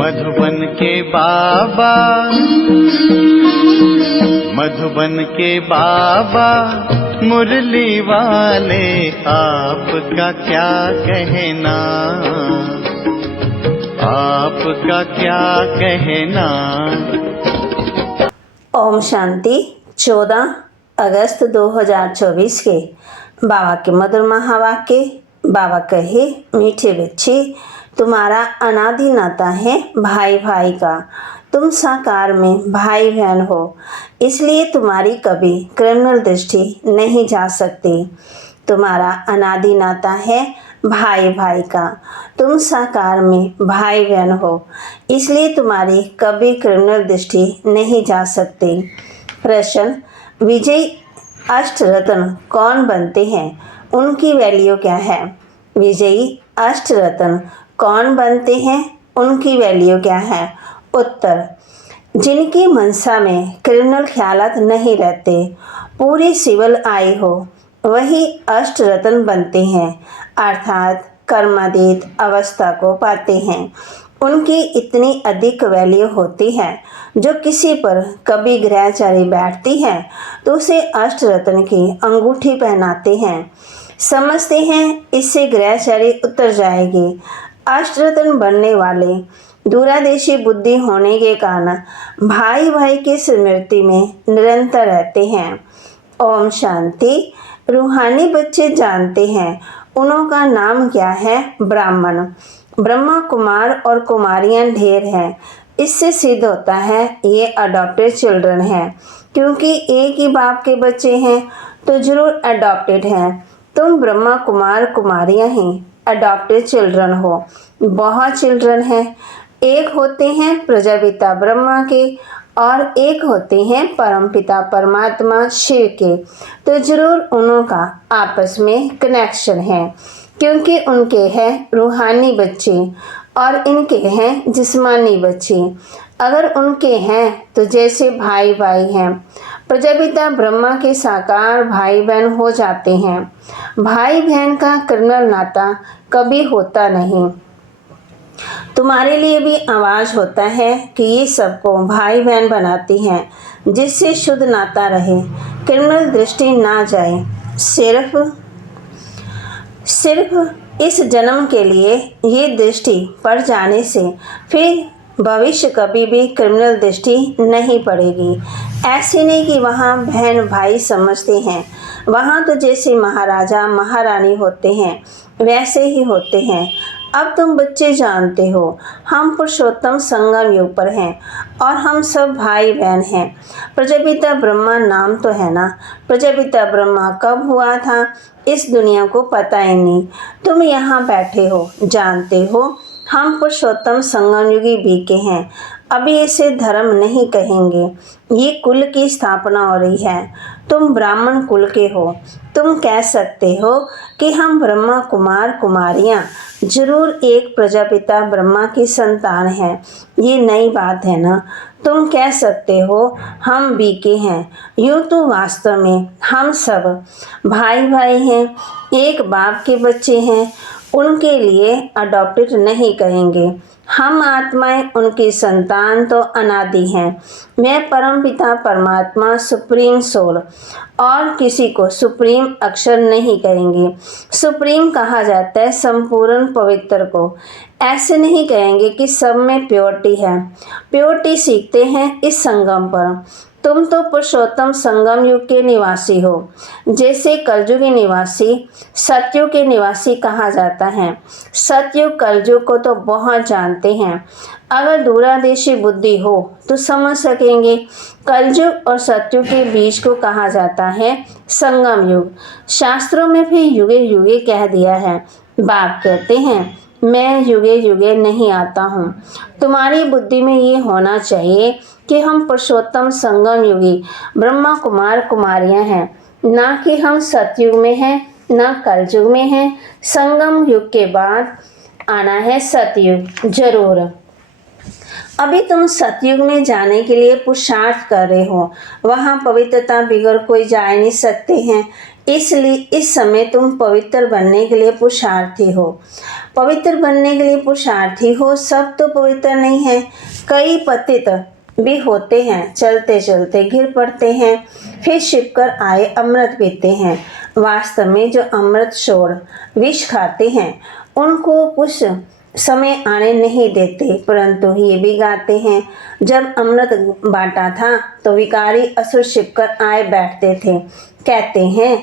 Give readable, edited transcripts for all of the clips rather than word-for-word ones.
मधुबन के बाबा, मधुबन के बाबा मुरली वाले, आपका क्या कहना, आपका क्या कहना। ओम शांति। 14 अगस्त 2024 के बाबा के मधुर महावाक्य। बाबा कहे, मीठे बच्चे, तुम्हारा अनादि नाता है भाई भाई का। तुम साकार में भाई बहन हो, इसलिए तुम्हारी कभी क्रिमिनल दृष्टि नहीं जा सकती। तुम्हारा अनादि नाता है भाई भाई का। तुम साकार में भाई बहन हो, इसलिए तुम्हारी कभी क्रिमिनल दृष्टि नहीं जा सकती। प्रश्न, विजयी अष्ट रत्न कौन बनते हैं, उनकी वैल्यू क्या है? विजयी अष्ट रत्न कौन बनते हैं, उनकी वैल्यू क्या है? उत्तर, जिनकी मनसा में क्रिमिनल ख्यालात नहीं रहते, पूरी सिविल आई हो, वही अष्ट रत्न बनते हैं, अर्थात कर्मातीत अवस्था को पाते हैं। उनकी इतनी अधिक वैल्यू होती है, जो किसी पर कभी ग्रहचारी बैठती है तो उसे अष्ट रत्न की अंगूठी पहनाते हैं। समझते हैं इससे ग्रहचारी उतर जाएगी। अष्ट रत्न बनने वाले दूरादेशी बुद्धि होने के कारण भाई भाई की स्मृति में निरंतर रहते हैं। ओम शांति। रूहानी बच्चे जानते हैं उनका नाम क्या है? ब्राह्मण। ब्रह्मा कुमार और कुमारियां ढेर हैं। इससे सिद्ध होता है ये अडॉप्टेड चिल्ड्रन हैं, क्योंकि एक ही बाप के बच्चे हैं तो जरूर अडॉप्टेड हैं। तुम ब्रह्मा कुमार कुमारियां ही अडॉप्टेड चिल्ड्रन हो। बहुत चिल्ड्रन हैं, एक होते हैं प्रजापिता ब्रह्मा के और एक होते हैं परमपिता परमात्मा शिव के, तो जरूर उनका आपस में कनेक्शन है, क्योंकि उनके हैं रूहानी बच्चे और इनके हैं जिस्मानी बच्चे। अगर उनके हैं तो जैसे भाई भाई हैं, प्रजापिता ब्रह्मा के साकार भाई बहन हो जाते हैं। भाई बहन का कर्नल नाता कभी होता नहीं। तुम्हारे लिए भी आवाज़ होता है कि ये सबको भाई बहन बनाती हैं, जिससे शुद्ध नाता रहे, क्रिमिनल दृष्टि ना जाए। सिर्फ इस जन्म के लिए ये दृष्टि पड़ जाने से फिर भविष्य कभी भी क्रिमिनल दृष्टि नहीं पड़ेगी। ऐसे नहीं कि वहाँ बहन भाई समझते हैं, वहाँ तो जैसे महाराजा महारानी होते हैं वैसे ही होते हैं। अब तुम बच्चे जानते हो, हम पुरुषोत्तम संगम युग पर हैं और हम सब भाई बहन हैं। प्रजापिता ब्रह्मा नाम तो है ना, प्रजापिता ब्रह्मा कब हुआ था इस दुनिया को पता ही नहीं। तुम यहाँ बैठे हो, जानते हो हम पुरुषोत्तम संगम युगी बीके हैं। अभी इसे धर्म नहीं कहेंगे, ये कुल की स्थापना हो रही है। तुम ब्राह्मण कुल के हो, तुम कह सकते हो कि हम ब्रह्मा कुमार कुमारियाँ जरूर एक प्रजापिता ब्रह्मा की संतान हैं। ये नई बात है ना। तुम कह सकते हो हम बीके हैं, यूँ तो वास्तव में हम सब भाई भाई हैं, एक बाप के बच्चे हैं। उनके लिए अडॉप्टेड नहीं कहेंगे। हम आत्माएं उनकी संतान तो अनादि हैं। मैं परमपिता परमात्मा सुप्रीम सोल और किसी को सुप्रीम अक्षर नहीं कहेंगे। सुप्रीम कहा जाता है संपूर्ण पवित्र को। ऐसे नहीं कहेंगे कि सब में प्योरिटी है। प्योरिटी सीखते हैं इस संगम पर। तुम तो पुरुषोत्तम संगम युग के निवासी हो, जैसे कलयुग के निवासी सतयुग के निवासी कहा जाता है। सतयुग कलयुग को तो बहुत जानते हैं। अगर दूरादेशी बुद्धि हो तो समझ सकेंगे। कलयुग और सतयुग के बीच को कहा जाता है संगम युग। शास्त्रों में भी युगे युगे कह दिया है। बाप कहते हैं मैं युगे युगे नहीं आता हूँ। तुम्हारी बुद्धि में ये होना चाहिए कि हम पुरुषोत्तम संगम युगी ब्रह्मा कुमार कुमारियां हैं, ना कि हम सतयुग में हैं ना कलयुग में हैं। संगम युग के बाद आना है सतयुग जरूर। अभी तुम सतयुग में जाने के लिए पुरुषार्थ कर रहे हो। वहाँ पवित्रता बिगड़ कोई जा नहीं सकते हैं, इसलिए इस समय तुम पवित्र बनने के लिए पुरुषार्थी हो। पवित्र बनने के लिए पुरुषार्थी हो। सब तो पवित्र नहीं है, कई पतित भी होते हैं, चलते चलते गिर पड़ते हैं, फिर छिपकर आए अमृत पीते हैं। वास्तव में जो अमृत छोड़ विष खाते हैं उनको कुछ समय आने नहीं देते, परंतु ये भी गाते हैं, जब अमृत बांटा था तो विकारी असुर छिपकर आए बैठते थे। कहते हैं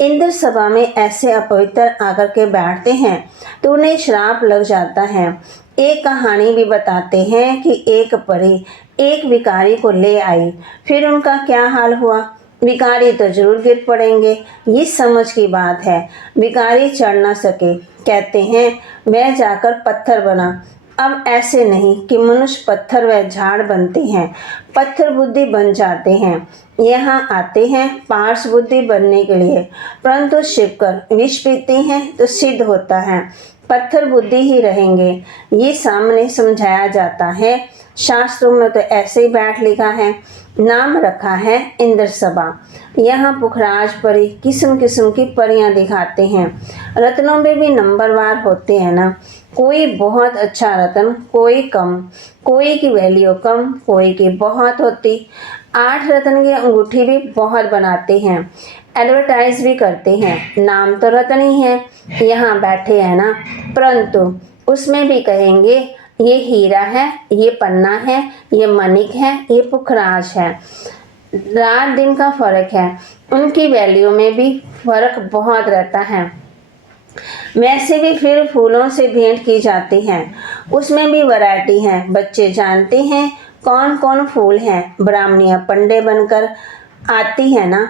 इंद्र सभा में ऐसे अपवित्र आकर के बैठते हैं तो उन्हें श्राप लग जाता है। एक कहानी भी बताते हैं कि एक परी एक विकारी को ले आई, फिर उनका क्या हाल हुआ। विकारी तो जरूर गिर पड़ेंगे, ये समझ की बात है। विकारी चढ़ ना सके, कहते हैं वह जाकर पत्थर बना। अब ऐसे नहीं कि मनुष्य पत्थर व झाड़ बनते हैं, पत्थर बुद्धि बन जाते हैं। यहाँ आते हैं पार्श बुद्धि बनने के लिए, परंतु शिवकर विष पीते हैं तो सिद्ध होता है पत्थर बुद्धि ही रहेंगे। ये सामने समझाया जाता है। शास्त्रों में तो ऐसे ही बैठ लिखा है। नाम रखा है इंद्र सभा। यहाँ पुखराज परी किस्म किस्म की परियां दिखाते हैं। रत्नों में भी नंबरवार होते हैं ना, कोई बहुत अच्छा रत्न, कोई कम, कोई की वैल्यू कम, कोई की बहुत होती। 8 रत्न की अंगूठी भी बहुत बनाते हैं, एडवर्टाइज भी करते हैं। नाम तो रत्न ही है, यहाँ बैठे हैं ना, परंतु उसमें भी कहेंगे ये हीरा है, ये पन्ना है, ये मणिक है, ये पुखराज है। रात दिन का फर्क है, उनकी वैल्यू में भी फर्क बहुत रहता है। वैसे भी फिर फूलों से भेंट की जाती है, उसमें भी वैरायटी है। बच्चे जानते हैं कौन कौन फूल हैं। ब्राह्मणियाँ पंडे बनकर आती है ना,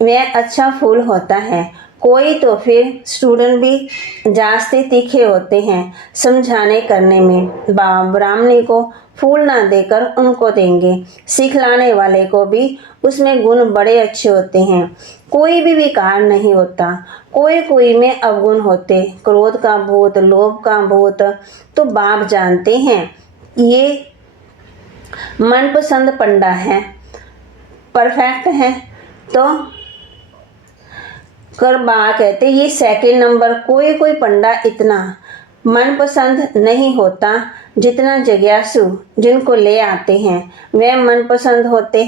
वह अच्छा फूल होता है। कोई तो फिर स्टूडेंट भी जास्ते तीखे होते हैं समझाने करने में। ब्राह्मणी को फूल ना देकर उनको देंगे। सिखलाने वाले को भी उसमें गुण बड़े अच्छे होते हैं। कोई भी विकार नहीं होता, कोई कोई में अवगुण होते, क्रोध का भूत, लोभ का भूत तो बाप जानते हैं। ये मनपसंद पंडा है, परफेक्ट है, तो करबा कहते ये सेकंड नंबर। कोई कोई पंडा इतना मनपसंद नहीं होता जितना जिज्ञासु जिनको ले आते हैं वे मनपसंद होते।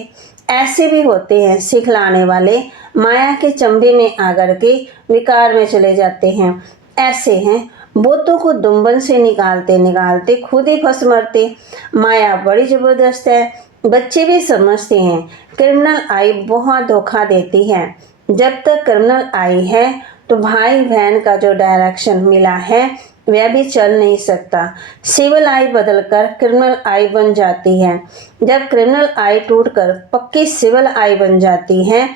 ऐसे भी होते हैं सिखलाने वाले, माया के चंबे में आकर के विकार में चले जाते हैं। ऐसे हैं बोतों को दुम्बन से निकालते निकालते खुद ही फंस मरते। माया बड़ी जबरदस्त है, बच्चे भी समझते हैं। क्रिमिनल आई बहुत धोखा देती है। जब तक क्रिमिनल आई है तो भाई बहन का जो डायरेक्शन मिला है वह भी चल नहीं सकता। सिविल आई बदलकर क्रिमिनल आई बन जाती है। जब क्रिमिनल आई टूटकर पक्की सिविल आई बन जाती है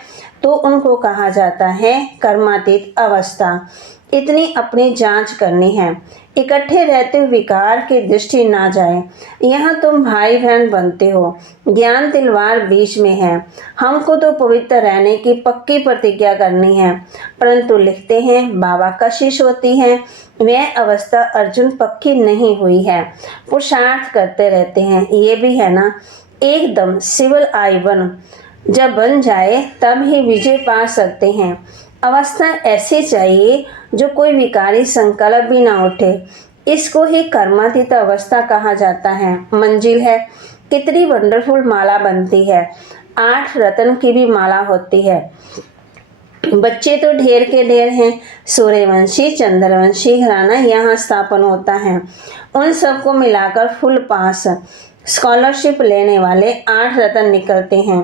तो उनको कहा जाता है कर्मातीत अवस्था। इतनी अपनी जांच करनी है, इकट्ठे रहते हुए विकार की दृष्टि ना जाए। यहाँ तुम भाई बहन बनते हो, ज्ञान तलवार बीच में है। हमको तो पवित्र रहने की पक्की प्रतिज्ञा करनी है, परंतु लिखते हैं बाबा कशिश होती है। वह अवस्था अर्जुन पक्की नहीं हुई है, पुरुषार्थ करते रहते हैं। ये भी है ना, एकदम सिविल आई बन जब बन जाए तब ही विजय पा सकते हैं। अवस्था ऐसी चाहिए जो कोई विकारी संकल्प भी ना उठे। इसको ही कर्मातीत अवस्था कहा जाता है। मंजिल है, कितनी वंडरफुल माला बनती है। 8 रत्न की भी माला होती है। बच्चे तो ढेर के ढेर हैं। सूर्यवंशी, चंद्रवंशी घराना यहाँ स्थापन होता है। उन सबको मिलाकर फुल पास स्कॉलरशिप लेने वाले 8 रत्न निकलते हैं।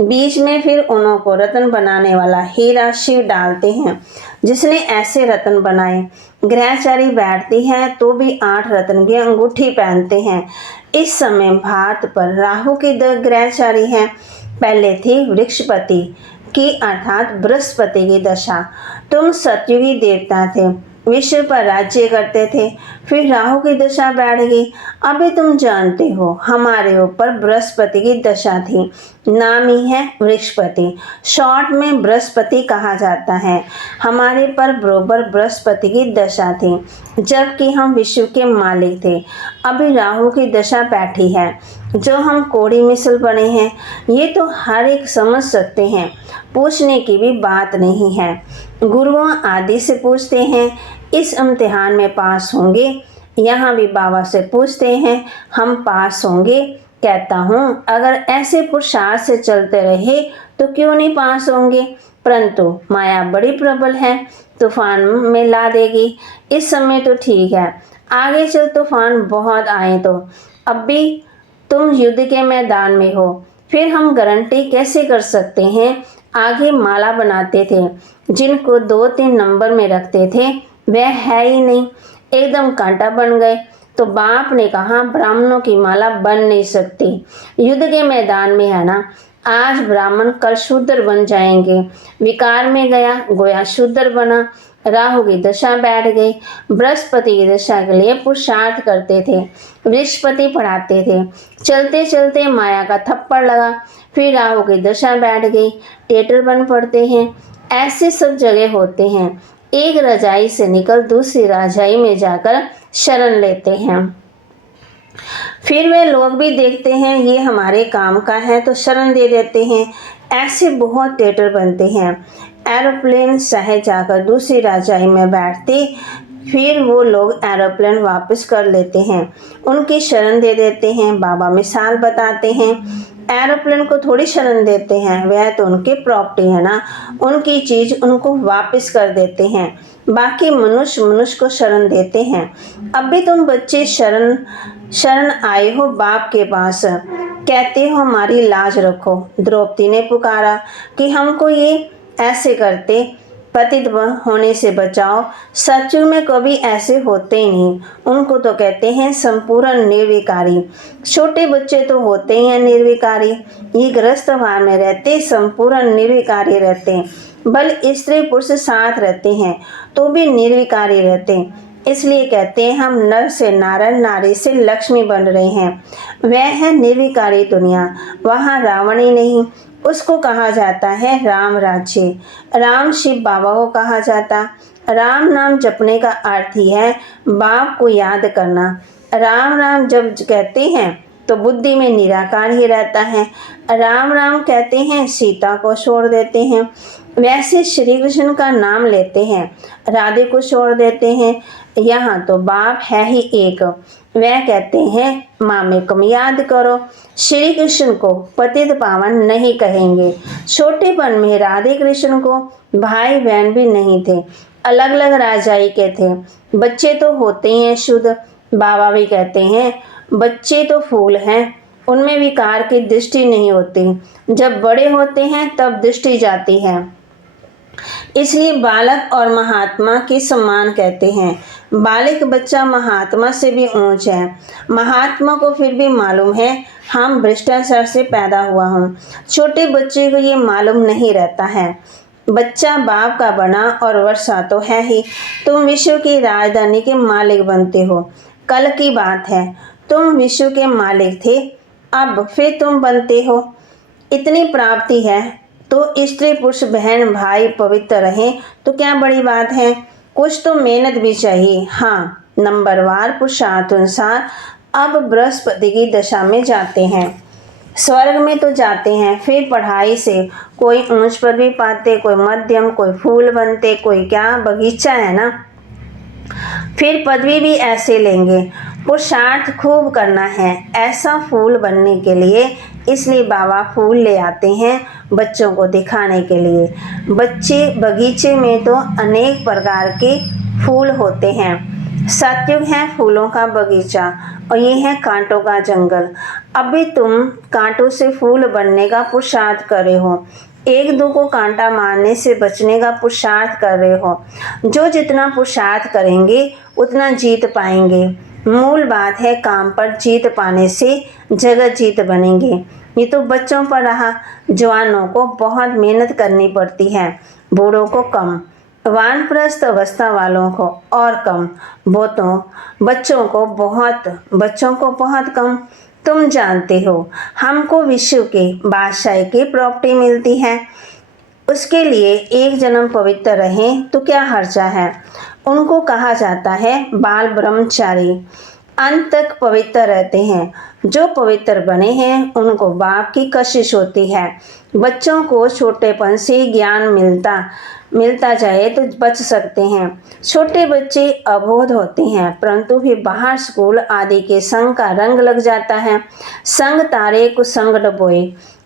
बीच में फिर उन्हों को रत्न बनाने वाला हीरा शिव डालते हैं। जिसने ऐसे रत्न बनाए, ग्रहचारी बैठती है तो भी 8 रत्न की अंगूठी पहनते हैं। इस समय भारत पर राहु की ग्रहचारी है। पहले थी वृक्षपति की अर्थात बृहस्पति की दशा। तुम सतयुगी देवता थे, विश्व पर राज्य करते थे, फिर राहु की दशा बैठ गई। अभी तुम जानते हो हमारे ऊपर बृहस्पति की दशा थी, नाम ही है वृक्षपति, शॉर्ट में बृहस्पति कहा जाता है। हमारे पर बरोबर बृहस्पति की दशा थी जबकि हम विश्व के मालिक थे। अभी राहु की दशा बैठी है, जो हम कोड़ी मिसल बने हैं ये तो हर एक समझ सकते हैं। पूछने की भी बात नहीं है। गुरुओं आदि से पूछते हैं, इस इम्तिहान में पास होंगे। यहाँ भी बाबा से पूछते हैं, हम पास होंगे। कहता हूँ अगर ऐसे पुरुषार्थ से चलते रहे तो क्यों नहीं पास होंगे, परंतु माया बड़ी प्रबल है, तूफान में ला देगी। इस समय तो ठीक है, आगे चल तूफान बहुत आए तो। अब भी तुम युद्ध के मैदान में हो, फिर हम गारंटी कैसे कर सकते हैं। आगे माला बनाते थे, जिनको 2-3 नंबर में रखते थे वह है ही नहीं, एकदम कांटा बन गए। तो बाप ने कहा ब्राह्मणों की माला बन नहीं सकती, युद्ध के मैदान में है ना। आज ब्राह्मण कल शूद्र बन जाएंगे। विकार में गया, गोया शूद्र बना। राहु की दशा बैठ गई। बृहस्पति की दशा के लिए पुरुषार्थ करते थे, बृहस्पति पढ़ाते थे। चलते चलते माया का थप्पड़ लगा, फिर राहु की दशा बैठ गई, टेटर बन पड़ते हैं। ऐसे सब जगह होते हैं। एक रजाई से निकल दूसरी रजाई में जाकर शरण लेते हैं। फिर वे लोग भी देखते हैं ये हमारे काम का है तो शरण दे देते हैं। ऐसे बहुत टेटर बनते हैं। एरोप्लेन चाहे जाकर दूसरी रजाई में बैठते, फिर वो लोग एरोप्लेन वापस कर लेते हैं, उनकी शरण दे देते हैं। बाबा मिसाल बताते हैं, एरोप्लेन को थोड़ी शरण देते हैं, वह तो उनकी प्रॉपर्टी है ना, उनकी चीज उनको वापस कर देते हैं। बाकी मनुष्य को शरण देते हैं। अब भी तुम बच्चे शरण आए हो बाप के पास, कहते हो हमारी लाज रखो। द्रौपदी ने पुकारा कि हमको ये ऐसे करते, पतित होने से बचाओ। सचमुच में कभी ऐसे होते ही नहीं, उनको तो कहते हैं संपूर्ण निर्विकारी। छोटे बच्चे तो होते ही हैं निर्विकारी, ये गृहस्थ भाव में रहते संपूर्ण निर्विकारी रहते। बल स्त्री पुरुष साथ रहते हैं तो भी निर्विकारी रहते। इसलिए कहते हैं हम नर से नारायण, नारी से लक्ष्मी बन रहे हैं। वह है निर्विकारी दुनिया, वहाँ रावण ही नहीं, उसको कहा जाता है राम राज्य। राम शिव बाबा को कहा जाता। राम नाम जपने का अर्थ ही है बाप को याद करना। राम राम जब कहते हैं तो बुद्धि में निराकार ही रहता है। राम राम कहते हैं सीता को छोड़ देते हैं। वैसे श्री कृष्ण का नाम लेते हैं, राधे को छोड़ देते हैं। यहाँ तो बाप है ही एक, वह कहते हैं मामे कम याद करो। श्री कृष्ण को पतित पावन नहीं कहेंगे। छोटेपन में राधे कृष्ण को भाई बहन भी नहीं थे, अलग अलग राजाई के थे। बच्चे तो होते ही हैं शुद्ध। बाबा भी कहते हैं बच्चे तो फूल हैं, उनमें विकार की दृष्टि नहीं होती। जब बड़े होते हैं तब दृष्टि जाती है। इसलिए बालक और महात्मा के समान कहते हैं। बालक बच्चा महात्मा से भी ऊंच है। महात्मा को फिर भी मालूम है हम भ्रष्टाचार से पैदा हुआ हूँ। छोटे बच्चे को ये मालूम नहीं रहता है। बच्चा बाप का बना और वर्षा तो है ही। तुम विश्व की राजधानी के मालिक बनते हो। कल की बात है, तुम विश्व के मालिक थे, अब फिर तुम बनते हो। इतनी प्राप्ति है तो स्त्री पुरुष बहन भाई पवित्र रहें तो क्या बड़ी बात है। कुछ तो मेहनत भी चाहिए। हाँ, नंबरवार पुरुषार्थ अनुसार अब बृहस्पति की दशा में जाते हैं, स्वर्ग में तो जाते हैं। फिर पढ़ाई से कोई ऊंच पर भी पाते, कोई मध्यम, कोई फूल बनते, कोई क्या बगीचा है ना। फिर पदवी भी ऐसे लेंगे। पुरुषार्थ खूब करना है ऐसा फूल बनने के लिए। इसलिए बाबा फूल ले आते हैं बच्चों को दिखाने के लिए। बगीचे में तो अनेक प्रकार के फूल होते हैं। सतयुग है फूलों का बगीचा और ये है कांटों का जंगल। अभी तुम कांटों से फूल बनने का पुरुषार्थ कर रहे हो, एक दो को कांटा मारने से बचने का पुरुषार्थ कर रहे हो। जो जितना पुरुषार्थ करेंगे उतना जीत पाएंगे। मूल बात है काम पर जीत पाने से जगत जीत बनेंगे। ये तो बच्चों पर रहा, जवानों को बहुत मेहनत करनी पड़ती है, बूढ़ों को कम, वानप्रस्थ अवस्था वालों को और कम, बच्चों को बहुत कम। तुम जानते हो हमको विश्व के बादशाह की प्रॉपर्टी मिलती है, उसके लिए एक जन्म पवित्र रहें तो क्या हर्जा है। उनको कहा जाता है बाल ब्रह्मचारी। अंत तक पवित्र रहते हैं। जो पवित्र बने हैं उनको बाप की कशिश होती है। बच्चों को छोटेपन से ज्ञान मिलता जाए तो बच सकते हैं। छोटे बच्चे अबोध होते हैं, परंतु भी बाहर स्कूल आदि के संग का रंग लग जाता है। संग तारे को संग डबोए।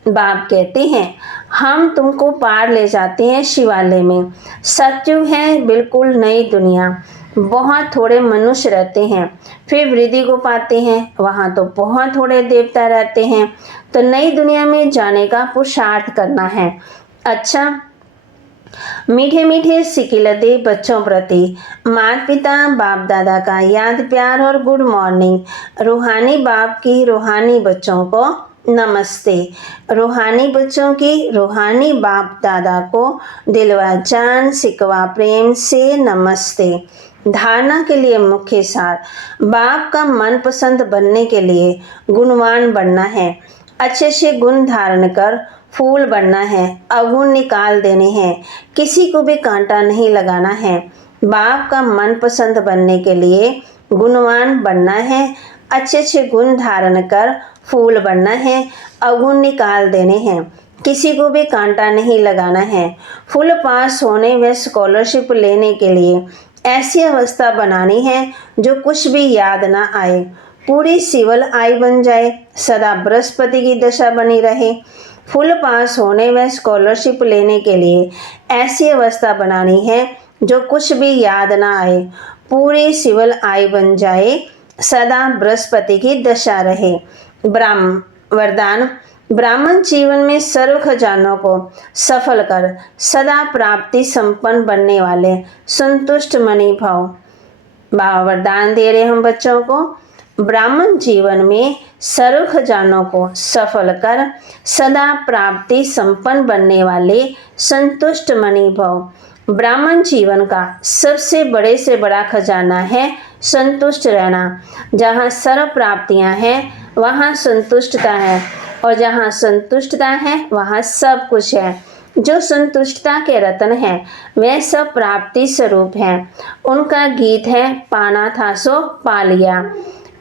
बाप कहते हैं हम तुमको पार ले जाते हैं शिवालय में। सत्युग है बिल्कुल नई दुनिया। बहुत थोड़े मनुष्य रहते हैं। फिर वृद्धि को पाते हैं, वहाँ तो बहुत थोड़े देवता रहते हैं। तो नई दुनिया में जाने का पुरुषार्थ करना है। अच्छा, मीठे मीठे सिकिलते बच्चों प्रति माता पिता बाप दादा का याद प्यार और गुड मॉर्निंग। रूहानी बाप की रूहानी बच्चों को नमस्ते। रूहानी बच्चों की रूहानी बाप दादा को दिलवा जान सिकवा प्रेम से नमस्ते। धारणा के लिए मुख्य सार, बाप का मनपसंद बनने के लिए गुणवान बनना है। अच्छे से गुण धारण कर फूल बनना है। अवगुण निकाल देने हैं। किसी को भी कांटा नहीं लगाना है। बाप का मनपसंद बनने के लिए गुणवान बनना है। अच्छे गुण धारण कर फूल बनना है। अवगुण निकाल देने हैं। किसी को भी कांटा नहीं लगाना है। फुल पास होने व स्कॉलरशिप लेने के लिए ऐसी अवस्था बनानी है जो कुछ भी याद ना आए। पूरी सिविल आई बन जाए। सदा बृहस्पति की दशा बनी रहे। फुल पास होने व स्कॉलरशिप लेने के लिए ऐसी अवस्था बनानी है जो कुछ भी याद ना आए। पूरी सिविल आई बन जाए। सदा बृहस्पति की दशा रहे। वरदान, ब्राह्मण जीवन में सर्व खजानों को सफल कर सदा प्राप्ति संपन्न बनने वाले संतुष्ट मणि भव। बाबा वरदान दे रहे हम बच्चों को, ब्राह्मण जीवन में सर्व खजानों को सफल कर सदा प्राप्ति संपन्न बनने वाले संतुष्ट मणि भव। ब्राह्मण जीवन का सबसे बड़े से बड़ा खजाना है संतुष्ट रहना। जहाँ सर्व प्राप्तियाँ हैं वहाँ संतुष्टता है, और जहाँ संतुष्टता है वहाँ सब कुछ है। जो संतुष्टता के रत्न हैं वह सब प्राप्ति स्वरूप हैं। उनका गीत है पाना था सो पा लिया।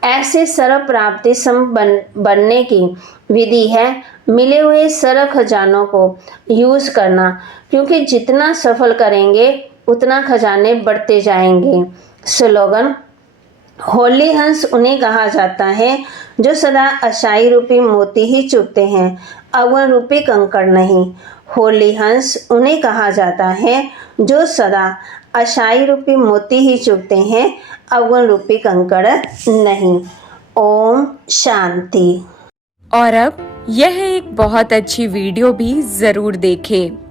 ऐसे सर्व प्राप्ति बनने की विधि है मिले हुए सर्व खजानों को यूज करना, क्योंकि जितना सफल करेंगे उतना खजाने बढ़ते जाएंगे। स्लोगन, होली हंस उन्हें कहा जाता है जो सदा अशाई रूपी मोती ही चुगते हैं, अवगुण रूपी कंकड़ नहीं। होली हंस उन्हें कहा जाता है जो सदा अशाई रूपी मोती ही चुगते हैं, अवगुण रूपी कंकड़ नहीं। ओम शांति। और अब यह एक बहुत अच्छी वीडियो भी ज़रूर देखें।